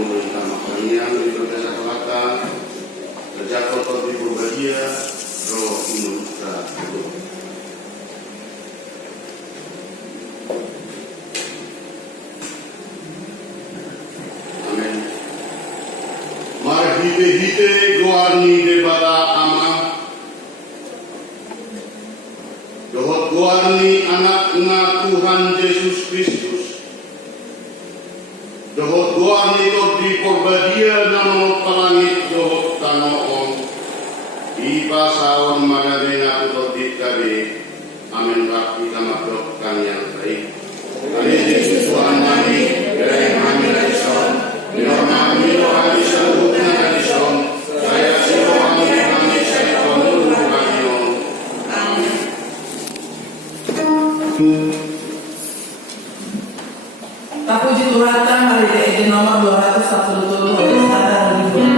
mulai utama kalian di berkata kata kerja kotor di berbahagia roh inul hidup. Amin. Mari hite goarni debara ama dohot goarni anak-anak Tuhan Yesus Kristus. Dohot goarni tot di porbadia namo palangit dohot tanoon. Iba saon magadena utot dikari. Amin bakti kamadok yang baik. Amin Yesus Tuhan kami, dari kami Alison, minor Alison, bukan Alison, saya siro kami saya konul kami. Amin. Puji Tuhan, hari ini nomor 240 sadar libur.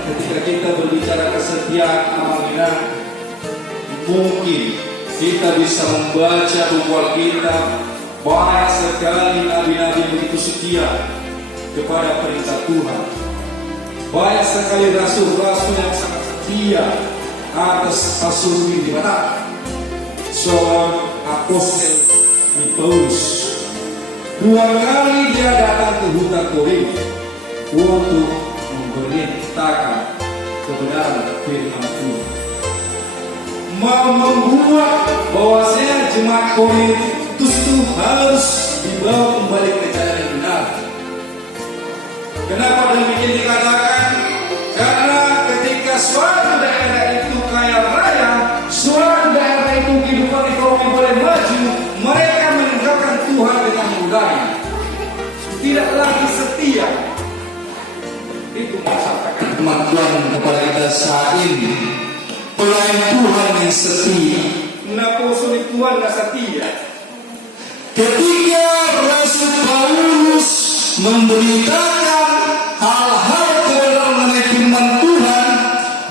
Ketika kita berbicara kesetiaan amanah, mungkin kita bisa membaca buku Alkitab banyak sekali nabi-nabi begitu setia kepada perintah Tuhan. Banyak sekali rasul-rasul yang sangat setia atas asumsi di mana seorang apostol di Paulus 2 kali dia datang ke hutan Korintus untuk memberitakan kebenaran firman Tuhan, membuat bahwasanya jemaat Korintus itu harus dibawa kembali ke jalan yang benar. Kenapa demikian dikatakan? Karena ketika suatu daerah itu kaya raya, suatu daerah itu kehidupan ekonomi boleh maju, mereka meninggalkan Tuhan dengan mudahnya, tidak lagi setia. Itu masyarakat kemampuan kepada kita saat ini. Pelayan Tuhan yang setia. Naposoni Tuhan yang setia. Ketika Rasul Paulus memberitakan hal-hal kebenaran mengenai firman Tuhan,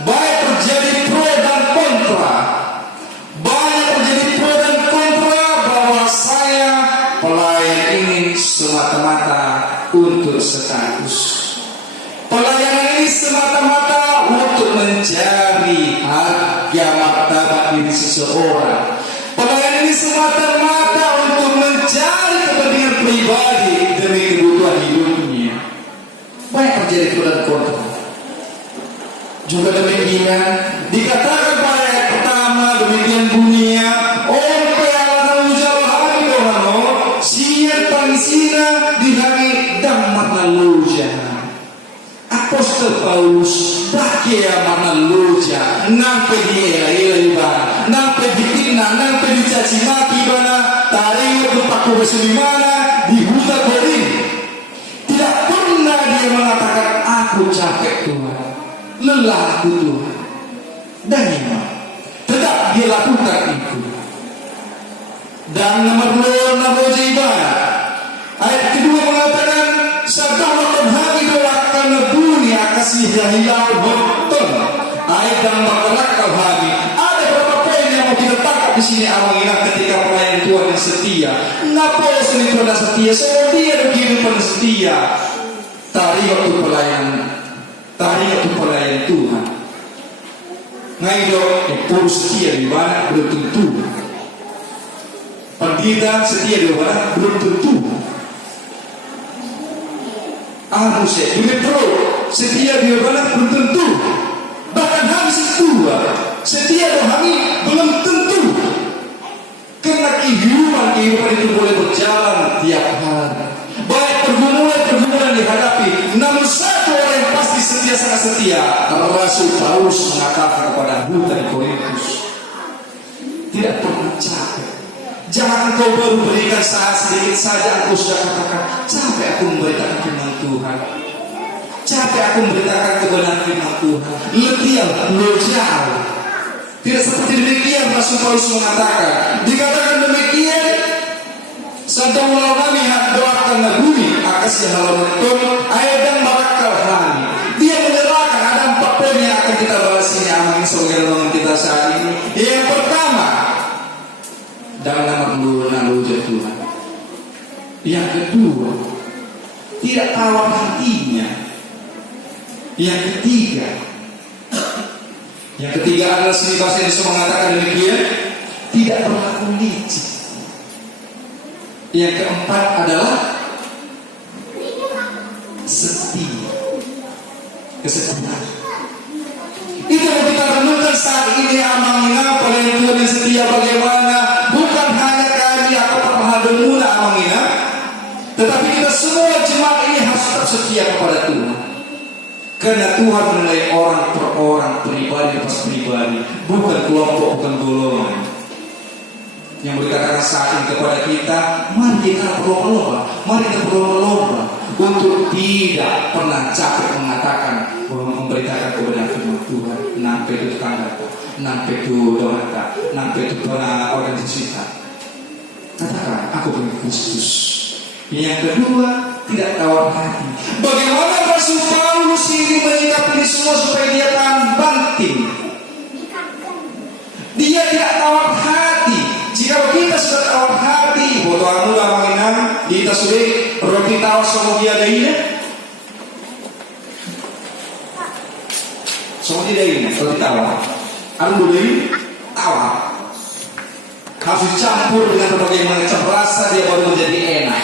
baik terjadi pro dan kontra. Baik terjadi pro dan kontra bahwa saya pelayan ini semata-mata untuk status. Pelayanan ini semata-mata untuk mencari harga martabat diri seseorang. Pelayanan ini semata-mata untuk mencari kepentingan pribadi demi kebutuhan hidupnya. Banyak terjadi pro dan kontra. Juga demikian dikatakan pada ayat pertama, demikian bunyinya, orang peala jauh hari dohano sian pangsina di hari dammat naluja. Apostol Paulus bakia mana luja nampe dia iba nampe dipina nampe dicaci maki bana tarik berpaku bersumana di huta Korin. Tidak pernah dia mengatakan aku capek Tuhan, lelah aku Tuhan, dan iman. Tetap dia lakukan itu. Dan nomor 2 Nabi Ibadah ayat kedua mengatakan sadaqatan hamidah karena dunia kasih hilang betul. Ayat dan makalakal hami. Ada beberapa poin yang mau kita tangkap di sini awalnya ketika pelayan Tuhan yang setia. Napa seni pada setia? Semua dia kehidupan setia. Tarik waktu pelayan Tuhan. Ngaido pur setia di mana belum tentu. Pendeta setia di mana belum tentu. Harusnya Dimetro setia di mana belum tentu. Bahkan habis itu setia rohani belum tentu. Karena kehidupan itu boleh berjalan tiap hari. Baik pergumulan dihadapi, namun satu orang yang pasti setia sangat setia. Rasul Paulus mengatakan kepada anggota di Korintus, tidak pernah capek. Jangan kau baru berikan saat sedikit saja aku sudah katakan capek aku memberitakan firman Tuhan. Capek aku memberitakan kebenaran firman Tuhan. Letih jauh. Tidak seperti demikian Rasul Paulus mengatakan. Dikatakan demikian Santo Mulawami hak doakan bumi akasnya halaman ayat dan barakal hani. Dia menyerahkan ada 4 poin yang akan kita bahas ini aman sebagai renungan kita saat ini. Yang pertama, dalam naluja Tuhan. Yang kedua, tidak tawar hatinya. Yang ketiga adalah seni bahasa Indonesia mengatakan demikian, tidak berlaku licik. Yang keempat adalah setia, kesetiaan. Itu yang kita renungkan saat ini amangina pelayan Tuhan yang setia bagaimana. Bukan hanya kami atau perhademuna amangina, tetapi kita semua jemaat ini harus tetap setia kepada Tuhan. Karena Tuhan menilai orang per orang, pribadi pas pribadi, bukan kelompok, bukan golongan. Yang berkatakan saat ini kepada kita, mari kita berlomba-lomba untuk tidak pernah capek mengatakan bahwa memberitakan kebenaran firman Tuhan. Nampai itu tetangga, nampai itu donata, nampai itu organisasi kita. Katakan, aku punya Kristus. Yang kedua, tidak tawar hati. Bagaimana Rasul Paulus ini menyikapi semua supaya dia tahan banting? Dia tidak tawar hati. Jika kita sudah tawar hati, foto anu mainan kita sudah roti tawar sama dia ini. Sama dia ini roti tawar. Anu ini tawar. Harus dicampur dengan berbagai macam rasa dia baru menjadi enak.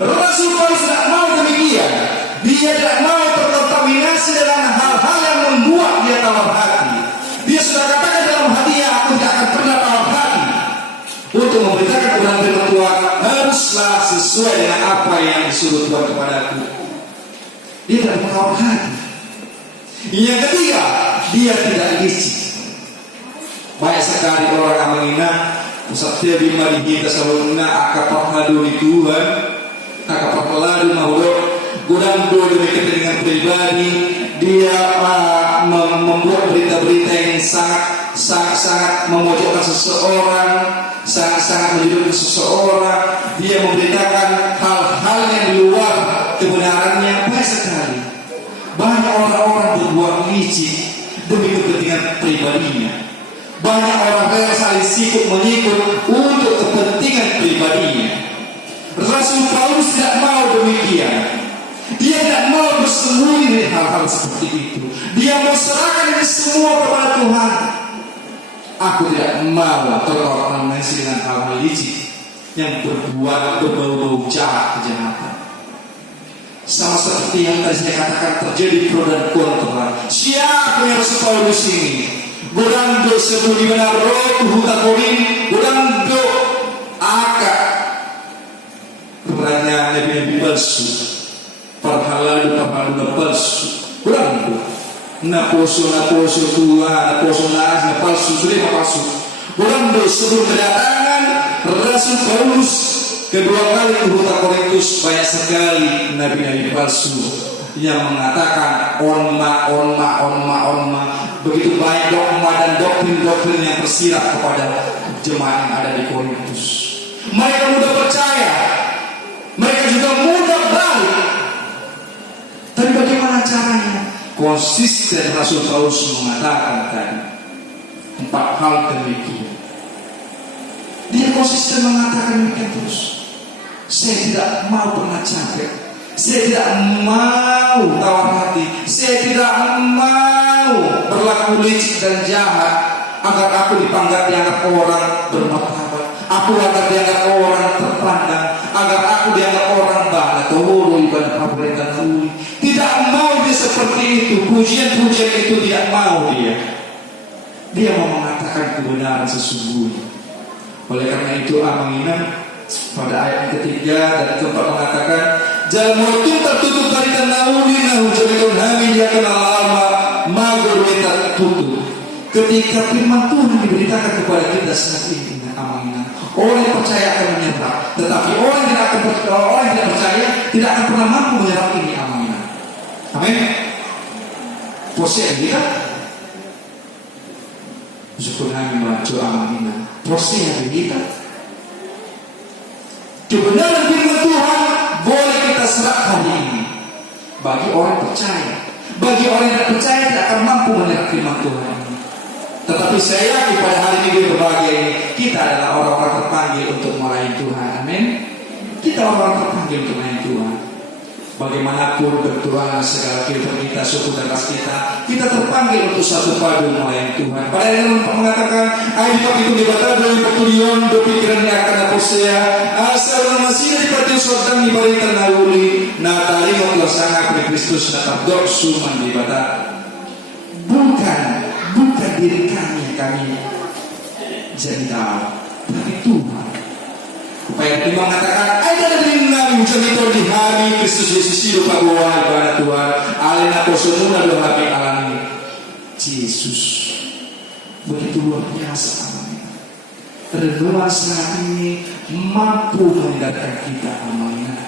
Rasul Paulus tidak mau demikian. Dia tidak mau terkontaminasi dengan hal-hal yang membuat dia tawar hati. Dia sudah katakan dalam hatinya, aku tidak akan pernah tawar hati. Untuk memberitakan kebenaran firman Tuhan haruslah sesuai dengan apa yang disuruh Tuhan kepadaku. Dia tidak mau tawar hati. Yang ketiga, dia tidak licik. Banyak sekali orang yang menghina Satya Bima dihina selalu akapah hadu di Tuhan, akapah peladu mahulok gudang demi kepentingan pribadi. Dia membuat berita-berita yang sangat memojokkan seseorang, sangat menjudulkan seseorang. Dia memberitakan hal-hal yang di luar kebenarannya. Banyak sekali. Banyak orang-orang berbuat licik demi kepentingan pribadinya. Banyak orang yang saling sikut menyikut untuk kepentingan pribadinya. Rasul Paulus tidak mau demikian. Dia tidak mau bersembunyi dari hal-hal seperti itu. Dia mau serahkan ini semua kepada Tuhan. Aku tidak mau terkontaminasi dengan hal-hal licik yang berbau-bau jahat, kejahatan. Sama seperti yang tadi saya katakan terjadi pro dan kontra. Siapa yang Rasul Paulus ini? Godando sebelum dimana roh huta korin, godando akak pertanyaan nabi-nabi palsu, perhalaan palsu, godando naposo Tuhan, naposo naas, palsu sudah palsu. Godando sebelum kedatangan Rasul Paulus kedua kali ke huta Korintus, banyak sekali nabi-nabi palsu yang mengatakan onma. Begitu banyak dogma dan doktrin yang tersirat kepada jemaat yang ada di Korintus. Mereka mudah percaya, mereka juga mudah balik. Tapi bagaimana caranya? Konsisten Rasul Paulus mengatakan tadi 4 hal demikian. Dia konsisten mengatakan demikian terus. Saya tidak mau pernah capek. Saya tidak mau tawar hati. Saya tidak mau berlaku licik dan jahat agar aku dianggap orang bermartabat. Aku agar dianggap orang terpandang, agar aku dianggap orang bahatoro ibadah pemerintahan uli. Tidak mau dia seperti itu. Pujian-pujian itu tidak mau dia. Dia mau mengatakan kebenaran sesungguhnya. Oleh karena itu Amanginan pada ayat yang ketiga dan keempat mengatakan Jalmotum tertutup dari tanahuli nahu jadikan hamil ya kenal lama magorweta tutup. Ketika firman Tuhan diberitakan kepada kita saat ini Amanginan, orang yang percaya akan menyerap, tetapi orang yang tidak percaya tidak akan pernah mampu menyerap ini Amanginan. Amin. Posisi kita syukur kami baca Amanginan. Posisi kita kebenaran firman Tuhan boleh kita serap hari ini bagi orang percaya. Bagi orang yang tidak percaya tidak akan mampu menyerap firman Tuhan ini. Tetapi saya yakin pada hari ini berbahagia ini kita adalah orang-orang terpanggil untuk melayani Tuhan. Amin. Kita orang-orang terpanggil untuk melayani Tuhan. Bagaimanapun bertuhan segala kehidupan kita, suku dan ras kita terpanggil untuk satu padu melayani Tuhan. Pada yang mengatakan, ayat itu dibaca dari pertulion, berpikiran yang akan aposea, asal masih dari partai sordan di balik tanahuli, natali mengelasangan dari Kristus natap doksu mandibata. Bukan diri kami jadi tahu, tapi Tuhan. Supaya dia mengatakan ada dari nabi cerita di hari Kristus Yesus hidup bahwa ibadah Tuhan alena posonuna do hari alami Yesus begitu luar biasa. Renungan saat ini mampu menghindarkan kita amanah.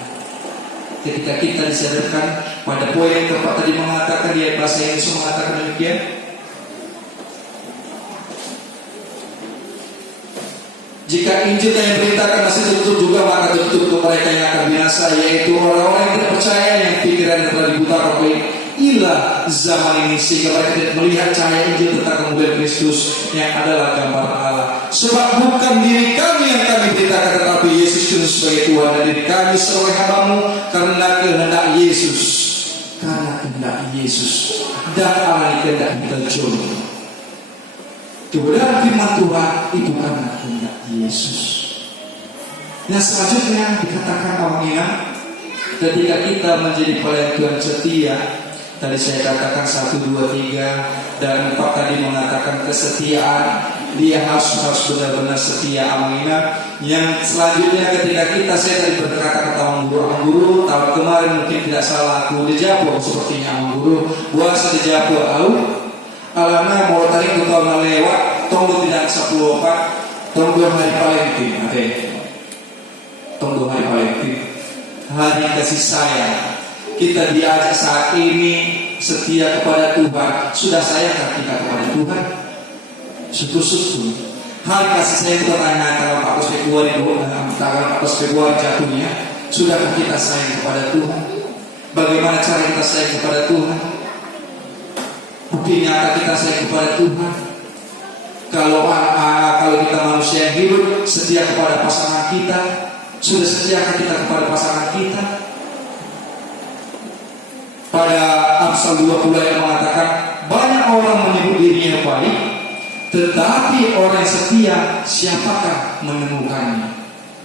Ketika kita disadarkan pada poin yang keempat tadi mengatakan dia bahasa Yesus mengatakan demikian. Jika Injil yang diberitakan masih tertutup juga, maka tertutup untuk mereka yang akan binasa, yaitu orang-orang yang tidak percaya, yang pikirannya telah dibutakan oleh ilah zaman ini, sehingga mereka tidak melihat cahaya Injil tentang kemuliaan Kristus yang adalah gambar Allah. Sebab bukan diri kami yang kami beritakan, tetapi Yesus Kristus sebagai Tuhan, dan diri kami sebagai hambamu karena kehendak Yesus, dan Allah kehendak kita jodoh. Kebenaran firman Tuhan itu karena kehendak Yesus. Yang selanjutnya dikatakan awalnya, ketika kita menjadi pelayan Tuhan setia, tadi saya katakan 1, 2, 3 dan 4 tadi mengatakan kesetiaan, dia harus benar-benar setia awalnya. Yang selanjutnya ketika kita, saya tadi berkata ke tahun guru, tahun kemarin mungkin tidak salah aku dejapo sepertinya awang guru, buasa dejapo alana mau tarik ke tahun lewat tunggu tidak 14 tunggu hari Valentine tunggu hari Valentine, hari kasih sayang. Kita diajak saat ini setia kepada Tuhan. Sudah sayangkah kita kepada Tuhan? Syukur-syukur. Hari kasih sayang itu tanggal 14 Februari tanggal 14 Februari jatuhnya. Sudahkah kita sayang kepada Tuhan? Bagaimana cara kita sayang kepada Tuhan? Bukti nyata kita sayang kepada Tuhan. Kalau kita manusia yang hidup setia kepada pasangan kita, sudah setiakah kita kepada pasangan kita? Pada Amsal 20 yang mengatakan banyak orang menyebut dirinya baik, tetapi orang yang setia siapakah menemukannya?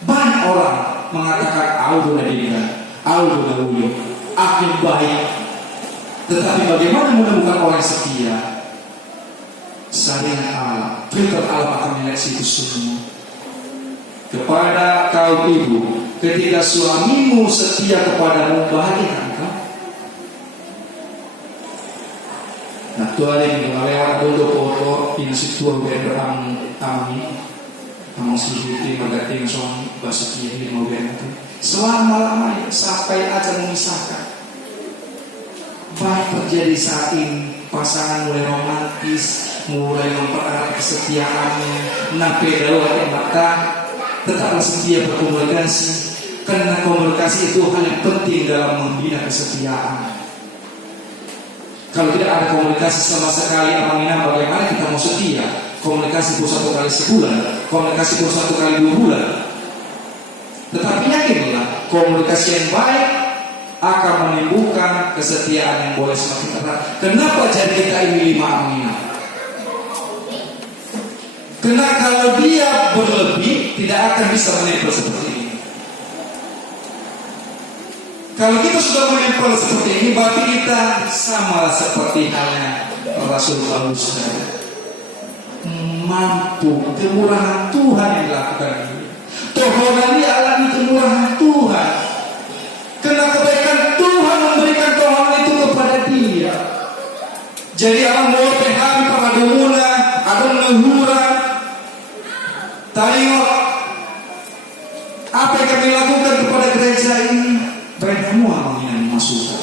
Banyak orang mengatakan audo nadinga, audo dahulu, aku yang baik. Tetapi bagaimana menemukan orang yang setia? Saringan Allah, filter Allah akan menyeleksi itu semua. Kepada kaum ibu, ketika suamimu setia kepadamu, bahagia engkau. Nah, tuan ini lewat dulu foto ini situa berang kami, kamu sedikit berganti suami bahasa dia ini mau berganti. Selama-lamanya sampai aja memisahkan. Baik terjadi saat ini, pasangan mulai romantis, mulai mempererat kesetiaannya, nape dalam mata, tetaplah setia berkomunikasi, karena komunikasi itu hal yang penting dalam membina kesetiaan. Kalau tidak ada komunikasi sama sekali, bagaimana kita mau setia? Komunikasi pun 1 kali sebulan, komunikasi pun 1 kali 2 bulan. Tetapi yakinlah, komunikasi yang baik akan menimbulkan kesetiaan yang boleh semakin erat. Kenapa jadi kita ini 5 aminah? Karena kalau dia berlebih, tidak akan bisa menempel seperti ini. Kalau kita sudah menempel seperti ini, berarti kita sama seperti halnya Rasul Paulus. Mampu, kemurahan Tuhan yang dilakukan ini. Tohongan dia alami kemurahan Tuhan. Karena kebaikan Tuhan memberikan tohongan itu kepada dia. Jadi Allah mau pehami pengadumuna, ada menghura. Tengok apa yang kami lakukan kepada gereja ini. Baik kamu orang yang masuk,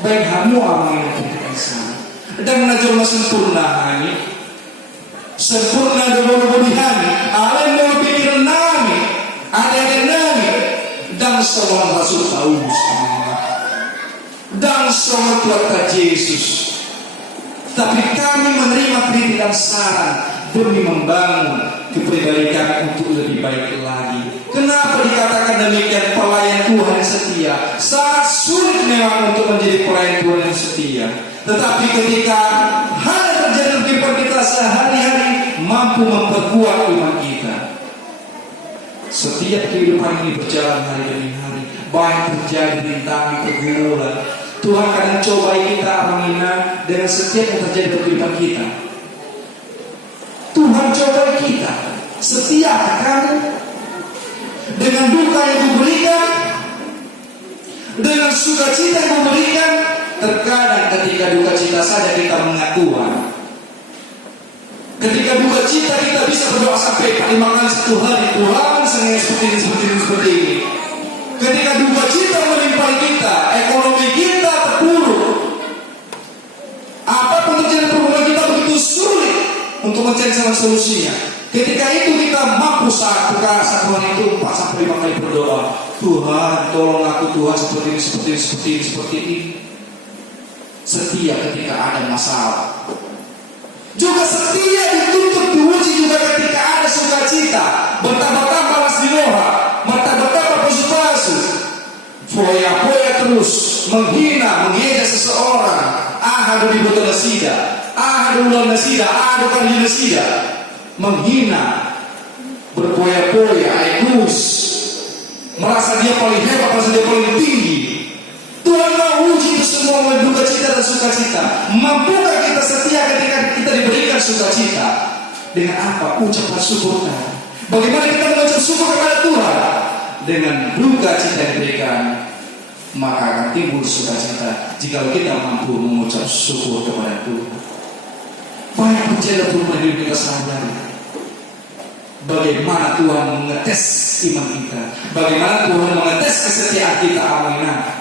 baik kamu orang yang berkaitan. Dan menajamlah sempurna ini, sempurna dengan berhani. Allah mau pikiran nami, ada nami, dan seorang Rasul Paulus, dan seorang Tuhan Yesus. Tapi kami menerima kritik dan saran demi membangun kepribadian kami untuk lebih baik lagi. Kenapa dikatakan demikian? Pelayan Tuhan yang setia sangat sulit memang untuk menjadi pelayan Tuhan yang setia. Tetapi ketika hal yang terjadi dalam kehidupan kita sehari-hari mampu memperkuat iman kita. Setiap kehidupan ini berjalan hari demi hari, baik terjadi rintangan pergumulan. Tuhan kadang cobai kita menghina dengan setiap yang terjadi dalam kehidupan kita. Tuhan cobai kita, setia kamu dengan duka yang diberikan, dengan sukacita yang diberikan. Terkadang ketika duka cita saja kita mengingat Tuhan. Ketika duka cita kita bisa berdoa sampai 5 kali 1 hari, Tuhan saya seperti ini. Ketika duka cita menimpa kita, ekonomi kita terpuruk, apapun terjadi perhubungan kita begitu sulit untuk mencari salah solusinya. Ketika itu kita mampu saat Tuhan itu 4 sampai 5 kali berdoa, Tuhan tolong aku Tuhan seperti ini. Setia ketika ada masalah. Juga setia dituntut diuji juga ketika ada sukacita. Bertambah-tambah dinoha, bertambah-tambah pasu-pasu. Foya-foya terus menghina, mengejek seseorang. Ahadu di botol nasida, ahadu ulang nasida, ahadu kali nasida. Menghina, berpoya-poya, egois, merasa dia paling hebat, merasa dia paling tinggi. Tuhan mau uji itu semua dengan duka cita dan sukacita. Mampukah kita setia ketika kita diberikan sukacita? Dengan apa? Ucapan syukur. Bagaimana kita mengucap syukur kepada Tuhan? Dengan duka cita yang diberikan, maka akan timbul sukacita jika kita mampu mengucap syukur kepada Tuhan. Banyak terjadi perubahan hidup kita sehari-hari. Bagaimana Tuhan mengetes iman kita, bagaimana Tuhan mengetes kesetiaan kita. Aminah.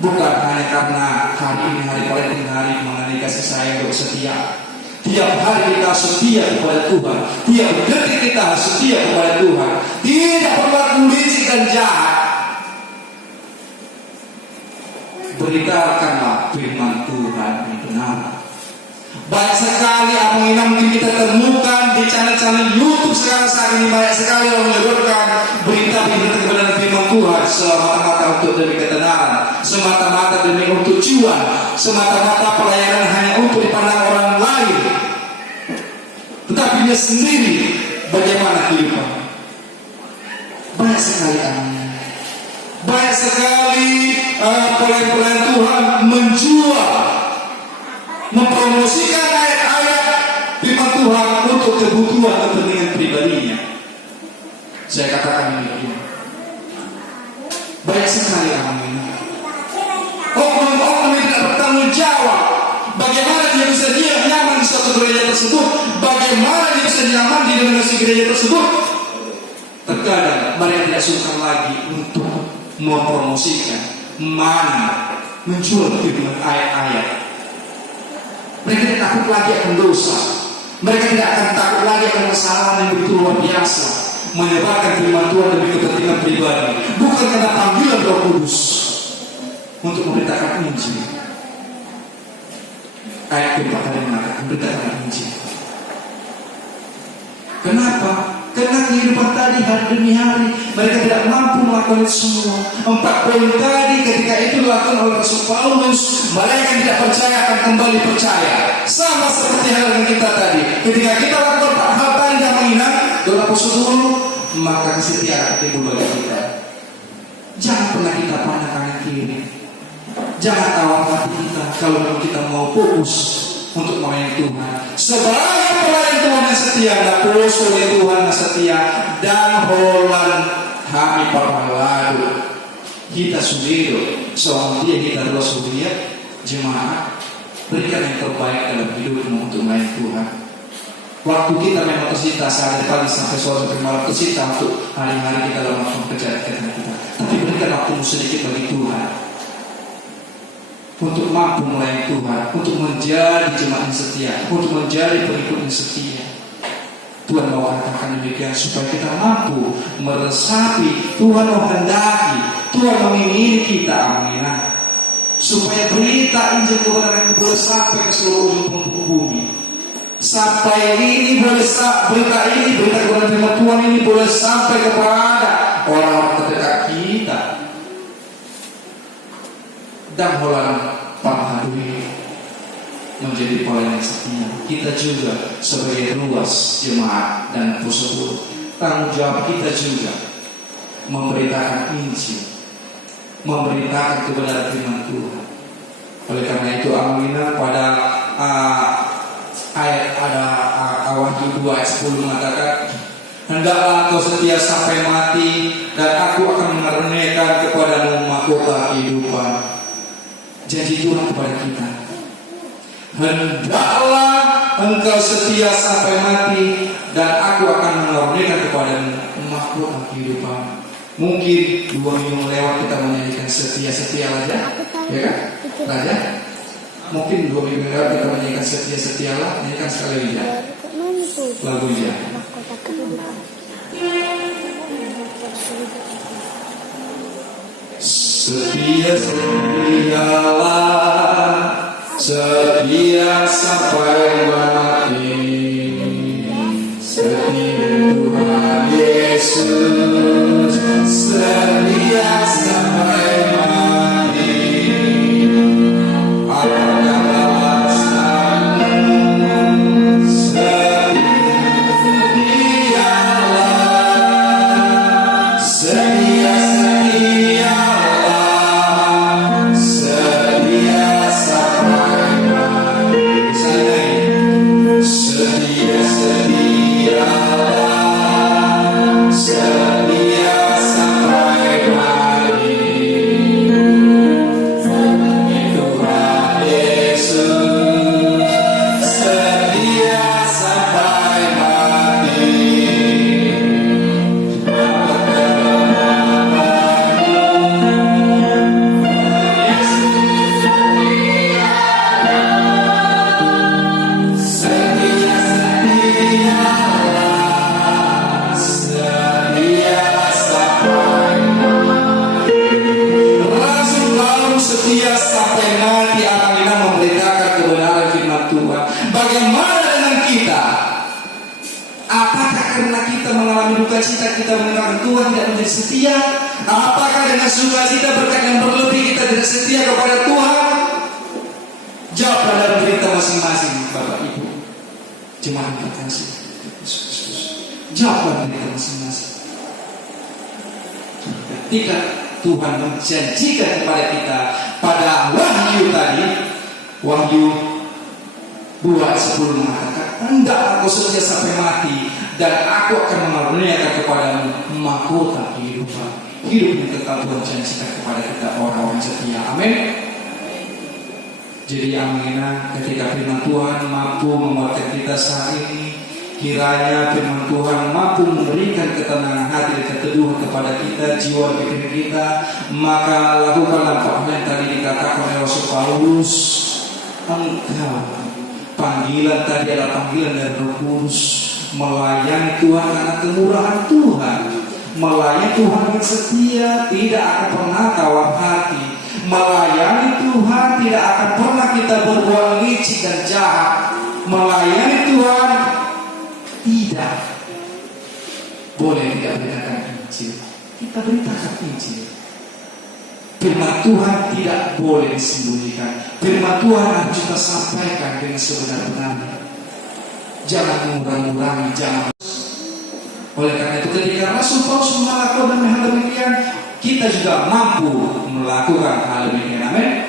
Bukan hanya karena hari ini hari paling hari mengenai kasih sayang untuk setia. Tiap hari kita setia kepada Tuhan, tiap detik kita setia kepada Tuhan. Tidak berlaku licik dan jahat. Beritakanlah firman Tuhan yang benar. Banyak sekali apa yang mungkin kita temukan di channel-channel YouTube sekarang saat ini, banyak sekali yang menyebutkan berita-berita kebenaran firman Tuhan semata-mata untuk demi ketenaran, semata-mata demi untuk cuan, semata-mata pelayanan hanya untuk dipandang orang lain. Tetapi dia sendiri bagaimana kehidupan? Banyak sekali Banyak sekali pelayan-pelayan Tuhan menjual, mempromosikan ayat-ayat firman Tuhan untuk kebutuhan kepentingan pribadinya. Saya katakan ini, banyak sekali orang ini. Oknum-oknum yang tidak bertanggung jawab. Bagaimana dia bisa nyaman di suatu gereja tersebut? Bagaimana dia bisa nyaman di denominasi gereja tersebut? Terkadang mereka tidak sungkan lagi untuk mempromosikan, menjual firman ayat-ayat. Mereka tidak takut lagi akan dosa. Mereka tidak akan takut lagi akan kesalahan yang begitu luar biasa, menyebarkan firman Tuhan demi kepentingan pribadi, bukan karena panggilan Roh Kudus untuk memberitakan Injil. Ayat keempat tadi mengatakan memberitakan Injil. Kenapa? Karena kehidupan tadi hari demi hari mereka tidak mampu melakukan itu semua. 4 poin tadi ketika itu dilakukan oleh Rasul Paulus, mereka tidak percaya akan kembali percaya. Sama seperti hal yang kita tadi. Ketika kita lakukan hal tadi dan menghina dalam prosedur, maka kesetiaan timbul bagi kita. Jangan pernah kita pandang kanan kiri. Jangan tawar hati kita kalau kita mau fokus untuk melayani Tuhan. Sebagai pelayan Tuhan yang setia, dapus oleh Tuhan yang setia, dan holan kami parmaladu kita sudiro soal dia kita adalah sudia jemaat, berikan yang terbaik dalam hidupmu untuk melayani Tuhan. Waktu kita memang tersita sehari kali sampai sore sampai malam, tersita untuk hari-hari kita dalam melakukan pekerjaan kita. Tapi berikan waktumu sedikit bagi Tuhan untuk mampu melayani Tuhan, untuk menjadi jemaat yang setia, untuk menjadi pengikut yang setia. Tuhan mau katakan demikian supaya kita mampu meresapi Tuhan menghendaki, Tuhan menginginkan kita, amin. Supaya berita Injil kebenaran boleh sampai ke seluruh ujung bumi. Sampai ini boleh berita kebenaran firman Tuhan ini boleh sampai kepada orang-orang terdekat kita. Dan holan pahadui menjadi pelayan yang setia. Kita juga sebagai ruas jemaat dan pusat tanggung jawab kita juga memberitakan Injil, memberitakan kebenaran firman Tuhan. Oleh karena itu Amina pada ayat ada Wahyu 2 ayat 10 mengatakan, hendaklah kau setia sampai mati, dan aku akan mengaruniakan kepadamu mahkota kehidupan. Janji Tuhan kepada kita, hendaklah engkau setia sampai mati, dan aku akan mengaruniakan kepadamu mahkota kehidupan. Mungkin 2 minggu lewat kita menyanyikan setia-setia raja, ya kan? Raja. Mungkin 2 minggu lewat kita menyanyikan setia-setialah, nyanyikan sekali lagi ya. Lagunya. Setia-setialah, setia sampai mati. Setia Tuhan Yesus, setia sampai mati. Apakah alasanmu? Setialah, setia-setialah, setia sampai mati. Setia-setialah, setia sampai mati. Tuhan Yesus, setia sampai mati. Rasul Paulus setia sampai mati apabila memberitakan kebenaran firman Tuhan. Bagaimana dengan kita? Apakah karena kita mengalami duka cita kita mendengar Tuhan tidak menjadi setia? Apakah dengan sukacita berkat yang berlebih kita tidak setia kepada Tuhan? Jawablah dalam diri kita masing-masing, Bapak Ibu jemaat yang terkasih. Jawablah diri kita masing-masing. Ketika Tuhan menjanjikan kepada kita pada Wahyu tadi, Wahyu 2:10 mengatakan, hendak aku setia sampai mati, dan aku akan mengaruniakan kepadamu mahkota kehidupan. Hidup yang kekal Tuhan janjikan kepada kita orang-orang setia. Amin. Jadi aminah, ketika firman Tuhan mampu menguatkan kita saat ini, kiranya firman Tuhan mampu memberikan ketenangan hati dan keteduhan kepada kita, jiwa dan pikiran kita. Maka lakukanlah apa yang tadi dikatakan oleh Rasul Paulus. Engkau, panggilan tadi adalah panggilan dari Roh Kudus, melayani Tuhan karena kemurahan Tuhan, melayani Tuhan yang setia, tidak akan pernah tawar hati. Melayani Tuhan tidak akan pernah kita berbuat licik dan jahat. Melayani Tuhan tidak boleh tidak beritakan Injil. Kita beritakan Injil. Firman Tuhan tidak boleh disembunyikan. Firman Tuhan harus kita sampaikan dengan sebenar-benarnya. Jangan mengurang-urangi, jangan. Oleh karena itu ketika Rasul Paulus melakukan hal demikian, kita juga mampu melakukan hal demikian. Amin.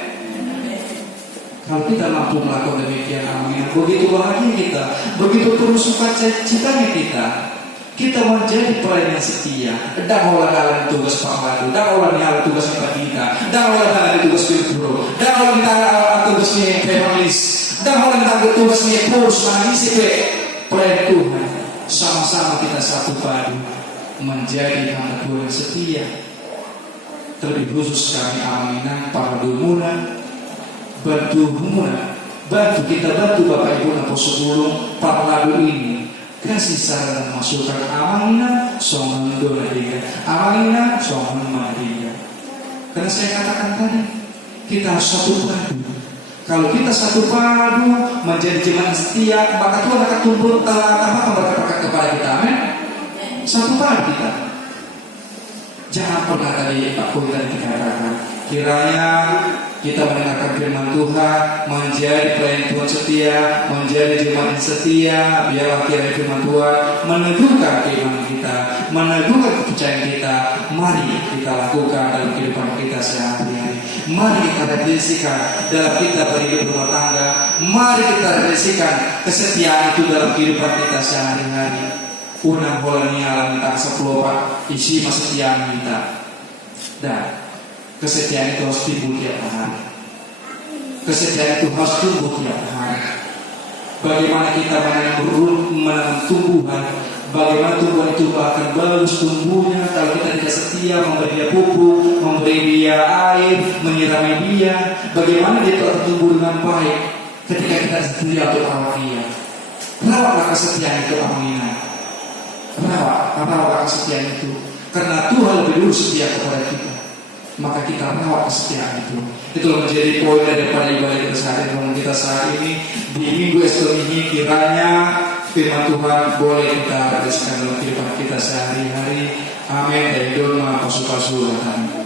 Kalau kita mampu melakukan demikian, amin, begitu bahagia kita, begitu penuh sukacitanya kita menjadi pelayan yang setia. Dan olah dalam tugas pembantu, dan olah dalam tugas kita, dan olah dalam tugas guru, dan olah dalam tugasnya evangelis, dan olah dalam tugasnya purus mengisi pelayan Tuhan. Sama-sama kita satu padu menjadi hamba Tuhan yang setia. Terlebih khusus kami aminah para dumunan, bantu kita bantu Bapak Ibu Napo sebelum para lagu ini kasih saran dan masukan amanah songan doa amanah songan maria. Karena saya katakan tadi kita harus satu padu. Kalau kita satu padu menjadi jemaat setia, maka Tuhan akan tumbuh tambah berkat kepada kita. Amin. Satu padu kita. Jangan pernah tadi Pak Pun tadi dikatakan, kiranya kita mendengarkan firman Tuhan, menjadi pelayan Tuhan setia, menjadi jemaat setia. Biarlah kiranya firman Tuhan meneguhkan keimanan kita, meneguhkan kepercayaan kita. Mari kita lakukan dalam kehidupan kita sehari-hari. Mari kita refleksikan dalam kita berhidup rumah tangga. Mari kita refleksikan kesetiaan itu dalam kehidupan kita sehari-hari. Unang holani alam tak sepuluh isi kesetiaan kita. Dan kesetiaan itu harus timbul tiap hari. Kesetiaan itu harus tumbuh tiap hari. Bagaimana kita menanam tumbuhan, bagaimana tumbuhan itu akan bagus tumbuhnya kalau kita tidak setia memberi dia pupuk, memberi dia air, menyirami dia. Bagaimana dia akan tumbuh dengan baik ketika kita setia untuk rawat dia. Rawatlah kesetiaan itu aminah. Rawat kesetiaan itu. Karena Tuhan lebih dulu setia kepada kita, maka kita rawat kesetiaan itu. Itu menjadi poin daripada ibadah kita saat ini di Minggu Ester ini. Kiranya firman Tuhan boleh kita rasakan dalam kehidupan kita sehari-hari. Amin. Dan doa pasu-pasu kami.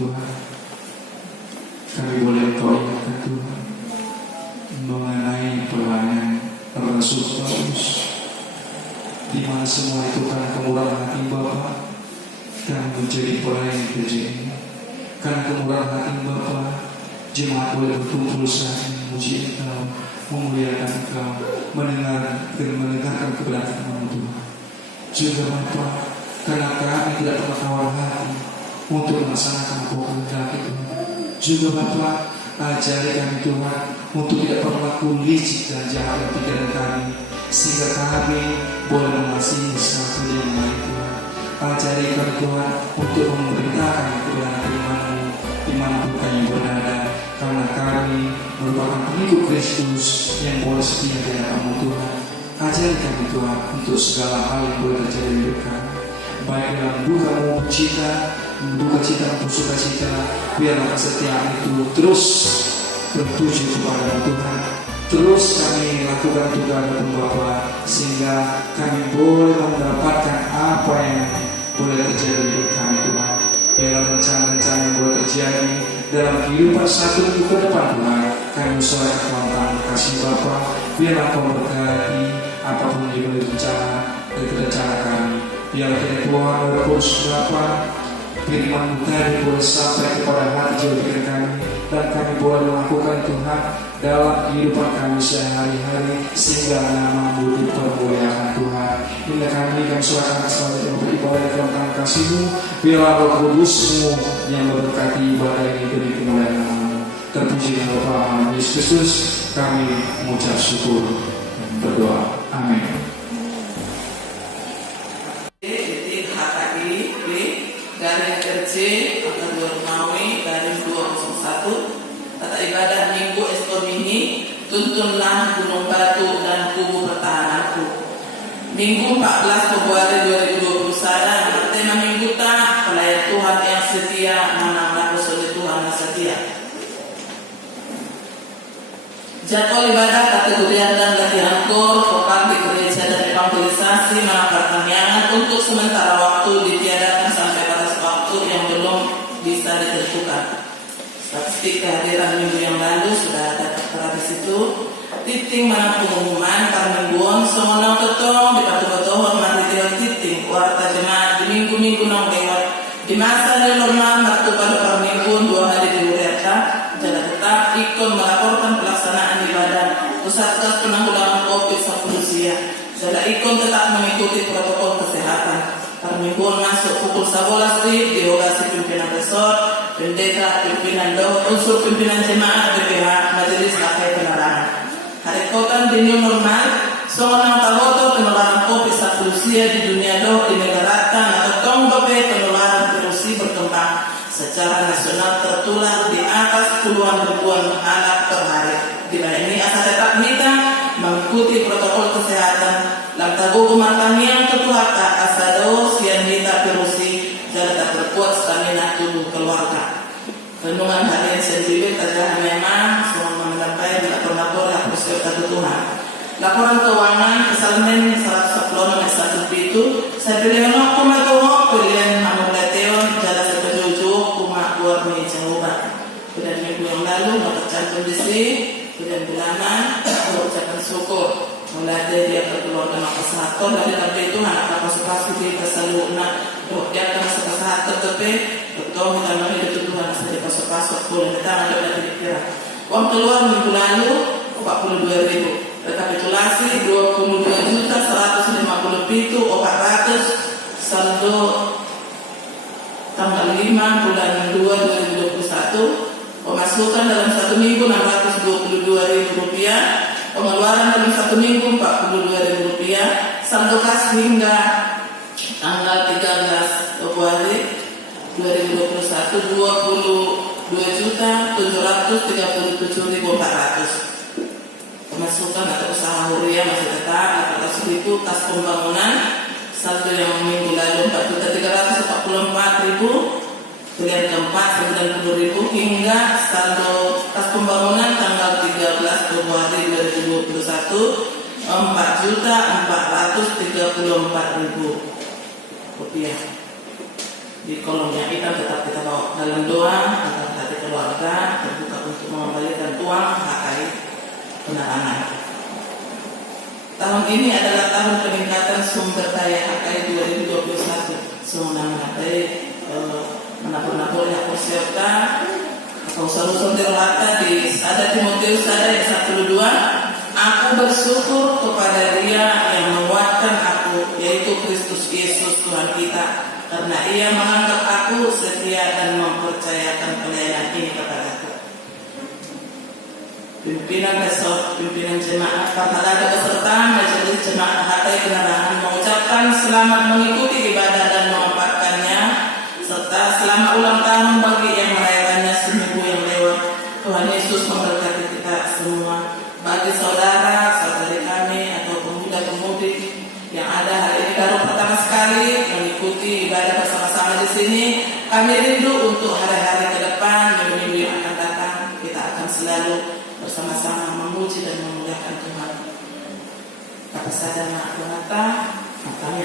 Tuhan. Kami boleh Engkau ingatkan Tuhan mengenai pelayanan Rasul Paulus, di mana semua itu karena kemurahan hati Bapa kami menjadi pelayan gereja ini. Karena kemurahan hati Bapa, jemaat boleh berkumpul saat ini memuji Engkau, memuliakan Engkau, mendengarkan kebenaran Tuhan. Juga Bapa, karena kami tidak pernah tawar hati untuk melaksanakan kehendak itu. Juga Bapa, ajari kami Tuhan untuk tidak berlaku licik dan jahat dalam pikiran kami, sehingga kami boleh mengasihi satu yang lain Tuhan. Ajari kami Tuhan untuk memerintahkan kebenaran firman-Mu dimanapun kami berada, karena kami merupakan pengikut Kristus yang boleh setia di hadapan-Mu Tuhan. Ajari kami Tuhan untuk segala hal yang boleh terjadi di hidup kami, baik dalam duka maupun cita, duka cita maupun suka cita, biarlah kesetiaan itu terus tertuju kepada Tuhan. Terus kami lakukan tugas dan Bapa, sehingga kami boleh mendapatkan apa yang boleh terjadi di hidup kami Tuhan. Biarlah rencana-rencana yang boleh terjadi dalam kehidupan satu minggu ke depan Tuhan, kami serahkan Tuhan kasih Bapa. Biarlah Kau berkati apapun yang boleh rencana dari rencana kami. Biarlah kita Tuhan berkurs Bapa, firman-Mu tadi boleh sampai kepada hati jiwa pikiran kami, dan kami boleh melakukan Tuhan dalam kehidupan kami sehari-hari, sehingga nama-Mu dipermuliakan Tuhan. Inilah kami serahkan selanjutnya beribadah dalam tangan kasih-Mu. Biarlah Roh Kudus-Mu yang memberkati ibadah ini demi kemuliaan nama-Mu. Terpuji dan Bapa Yesus Kristus, kami mengucap syukur dan berdoa. Amin. Garing RC angka 2 Romawi garing 201. Tata ibadah Minggu Estomini, tuntunlah gunung batu dan kubu pertahananku. Minggu 14 Februari 2021. Tema minggu ta pelayan Tuhan yang setia, mana personil Tuhan yang setia. Jadwal ibadah, kategorian dan latihan kor, vokal di gereja dan evangelisasi mana pertanian untuk sementara waktu ditiadakan sampai batas waktu yang belum bisa ditentukan. Statistik kehadiran minggu yang lalu sudah ada tertera di situ. Titing mana pengumuman permingguan semenau ketong di patu-patu hormat di titing warta jemaat di minggu-minggu nang lewat di masa new normal waktu pada permingguan 2 hari di Uriata. Jalan tetap ikut melaporkan pelaksanaan ibadah Pusat Penanggulangan COVID-19. Jalan ikut tetap mengikuti protokol kesehatan. Permingguan masuk pukul 11 di diogasi pimpinan resort, pendeta, pimpinan unsur pimpinan jemaat BPH, majelis rakyat penerangan. Hari kotan di new normal, seorang tawoto penularan COVID-19 di dunia di negara atau tonggope penularan virus berkembang secara nasional tertular di atas puluhan ribuan anak per hari. Di mana ini asal tetap kita mengikuti protokol kesehatan. Lantago kumatang yang ketuhata asado sian kita virusi jadi tak berkuat stamina tubuh keluarga. Renungan harian sendiri adalah memang semua menampai lapor-lapor hapus kebutuhan. Laporan keuangan kesalahan 110 itu saya pilih kumato pilihan amuleteon jala sepenuju kuma keluar mencoba. Kemudian minggu yang lalu tercantum di sini, kemudian bulanan mengucapkan syukur. Mulai dari dia berkeluarga kesehatan dari nanti itu anak kapasitas kita selalu nak dia akan kesehatan tetapi betul kita menjadi Tuhan sebagai kapasitas boleh kita ada dari pikiran. Uang keluar minggu lalu 42.000. Rekapitulasi 22.150.400 saldo tanggal 5 bulan 2 2021. Pemasukan dalam 1 minggu Rp622.000, pengeluaran dalam 1 minggu Rp42.000, saldo kas hingga tanggal 13 Februari 2021 Rp22.737.400. Pemasukan atau usaha huriah masih tetap 800.000, kas pembangunan saldo yang minggu lalu Rp4.344.000, pilihan keempat 90.000 hingga saldo kas pembangunan tanggal 13 Februari 2021 Rp4.434.000. di kolom yang hitam tetap kita bawa dalam doa agar hati keluarga terbuka untuk mengembalikan uang HKI penerangan. Tahun ini adalah tahun peningkatan sumber daya HKI 2021. Semua mengenai menabur-nabur yang persiapkan Pausalusun dirahata di ada Timotius ada yang 1:2. Aku bersyukur kepada Dia yang menguatkan aku, yaitu Kristus Yesus Tuhan kita, karena Ia menganggap aku setia dan mempercayakan pelayanan ini kepadaku. Pimpinan besok, pimpinan jemaat, karena ada kesertaan majelis jemaat HKI Penerangan mengucapkan selamat mengikuti ibadah dan menempatkannya, serta selamat ulang tahun bagi yang merayakannya seminggu yang lewat. Tuhan Yesus memberkati kita semua. Bagi saudara-saudari kami atau pemuda-pemudi yang ada hari ini baru pertama sekali mengikuti ibadah bersama-sama di sini, kami rindu untuk hari-hari ke depan, minggu-minggu yang akan datang, kita akan selalu bersama-sama memuji dan memuliakan Tuhan. Kata saya dan Donata, makanya.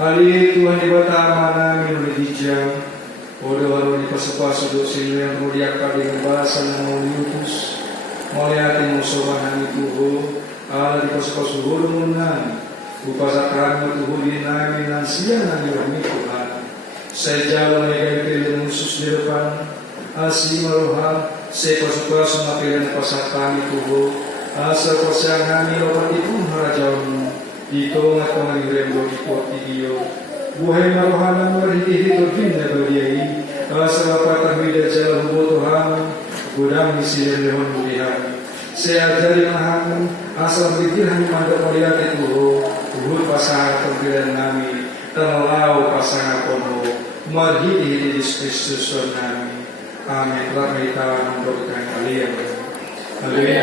Ali Tuhan di bata mana minum di jam, Odo baru di pasu-pasu do sini yang mulia kali dengan bahasa yang mau diutus, melihat musuh mahani Tuhan, Allah di pasu-pasu bodoh menang, upasakaran Tuhan di nami nan siang nan dirami Tuhan, saya jalan megang dengan musuh di depan, asli maruhan, saya pasu-pasu makiran pasakani Tuhan, asal pasangan lopan itu harajamu. Ito nga itong rembo ipot iyo. Buhay maruhanan mo rin ihito din na baliay. Sa kapatahwid at sa hubotohan, gudang isirin lehon mulihan. Saya dari mahang asal bibirhan manda malihat ito. Uhul pasangan pagbilan namin. Tanalaw pasangan kono. Marhiti Yesus Kristus namin. Amin. Telah kita memberikan kalian. Haleluya.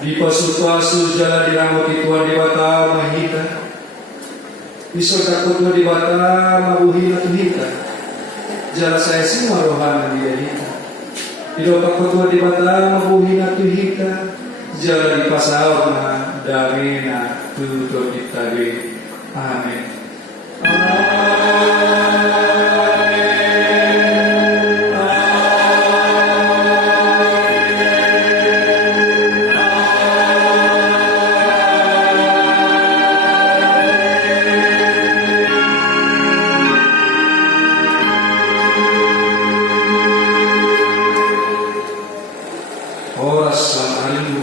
Di pasu-pasu jalan dirahmati Tuhan di bata mahita, di surga Tuhan di bata mabuhina tuhita, jalan saya semua rohana dia hita, di dopak Tuhan di bata mabuhina tuhita, jalan di pasawarna damina tutup ditabe. Amin. Oras ang alin